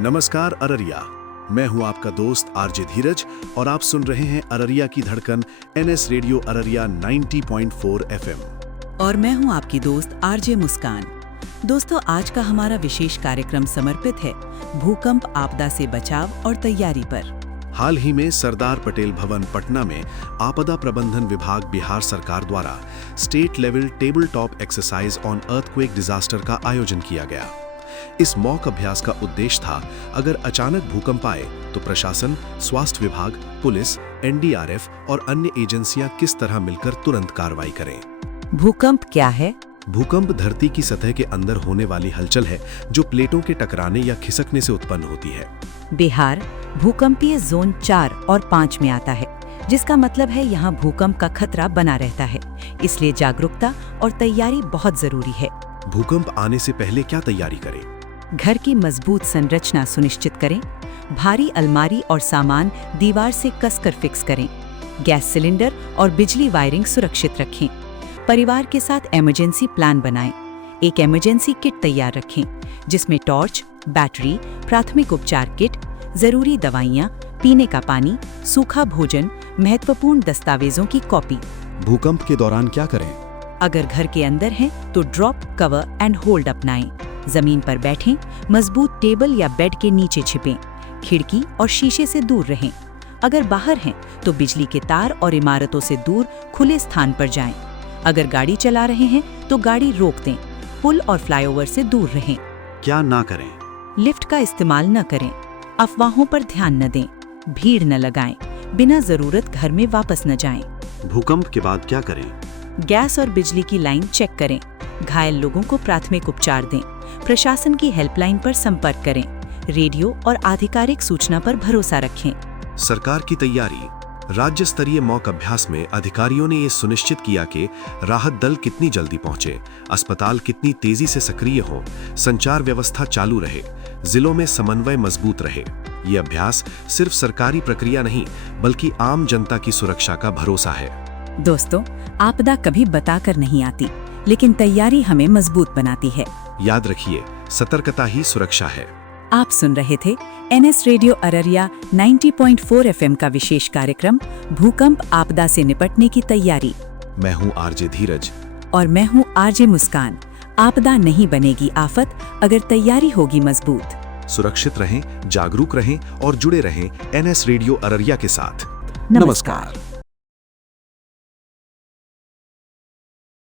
नमस्कार अररिया। मैं हूं आपका दोस्त आरजे धीरज और आप सुन रहे हैं अररिया की धड़कन एनएस रेडियो अररिया 90.4 एफएम। और मैं हूं आपकी दोस्त आरजे मुस्कान। दोस्तों, आज का हमारा विशेष कार्यक्रम समर्पित है भूकंप आपदा से बचाव और तैयारी पर। हाल ही में सरदार पटेल भवन पटना में आपदा प्रबंधन विभाग बिहार सरकार द्वारा state level table top exercise on earthquake disaster का आयोजन किया गया। इस मॉक अभ्यास का उद्देश्य था, अगर अचानक भूकंप आए तो प्रशासन, स्वास्थ्य विभाग, पुलिस, एनडीआरएफ और अन्य एजेंसियां किस तरह मिलकर तुरंत कार्रवाई करें। भूकंप क्या है? भूकंप धरती की सतह के अंदर होने वाली हलचल है जो प्लेटों के टकराने या खिसकने से उत्पन्न होती है। बिहार भूकंपीय जोन 4 और 5 में आता है, जिसका मतलब है यहाँ भूकंप का खतरा बना रहता है। इसलिए जागरूकता और तैयारी बहुत जरूरी है। भूकंप आने से पहले क्या तैयारी करें? घर की मजबूत संरचना सुनिश्चित करें। भारी अलमारी और सामान दीवार से कसकर फिक्स करें। गैस सिलेंडर और बिजली वायरिंग सुरक्षित रखें। परिवार के साथ इमरजेंसी प्लान बनाएं। एक इमरजेंसी किट तैयार रखें, जिसमें टॉर्च, बैटरी, प्राथमिक उपचार किट, जरूरी दवाइयाँ, पीने का पानी, सूखा भोजन, महत्वपूर्ण दस्तावेजों की कॉपी। भूकंप के दौरान क्या करें? अगर घर के अंदर हैं तो ड्रॉप, कवर एंड होल्ड अपनाएं। जमीन पर बैठें, मजबूत टेबल या बेड के नीचे छिपें। खिड़की और शीशे से दूर रहें। अगर बाहर हैं तो बिजली के तार और इमारतों से दूर खुले स्थान पर जाएं। अगर गाड़ी चला रहे हैं तो गाड़ी रोक दें। पुल और फ्लाईओवर से दूर रहें। क्या ना करें? लिफ्ट का इस्तेमाल न करें। अफवाहों पर ध्यान न दें। भीड़ न लगाएं। बिना जरूरत घर में वापस न जाएं। भूकंप के बाद क्या करें? गैस और बिजली की लाइन चेक करें। घायल लोगों को प्राथमिक उपचार दें। प्रशासन की हेल्पलाइन पर संपर्क करें। रेडियो और आधिकारिक सूचना पर भरोसा रखें। सरकार की तैयारी। राज्य स्तरीय मॉक अभ्यास में अधिकारियों ने ये सुनिश्चित किया कि राहत दल कितनी जल्दी पहुंचे, अस्पताल कितनी तेजी से सक्रिय हो, संचार व्यवस्था चालू रहे, जिलों में समन्वय मजबूत रहे। ये अभ्यास सिर्फ सरकारी प्रक्रिया नहीं, बल्कि आम जनता की सुरक्षा का भरोसा है। दोस्तों, आपदा कभी बताकर नहीं आती, लेकिन तैयारी हमें मजबूत बनाती है। याद रखिए, सतर्कता ही सुरक्षा है। आप सुन रहे थे एनएस रेडियो अररिया 90.4 एफएम का विशेष कार्यक्रम भूकंप आपदा से निपटने की तैयारी। मैं हूं आरजे धीरज और मैं हूं आरजे मुस्कान। आपदा नहीं बनेगी आफत अगर तैयारी होगी मजबूत। सुरक्षित रहें, जागरूक रहें और जुड़े रहें एनएस रेडियो अररिया के साथ। नमस्कार।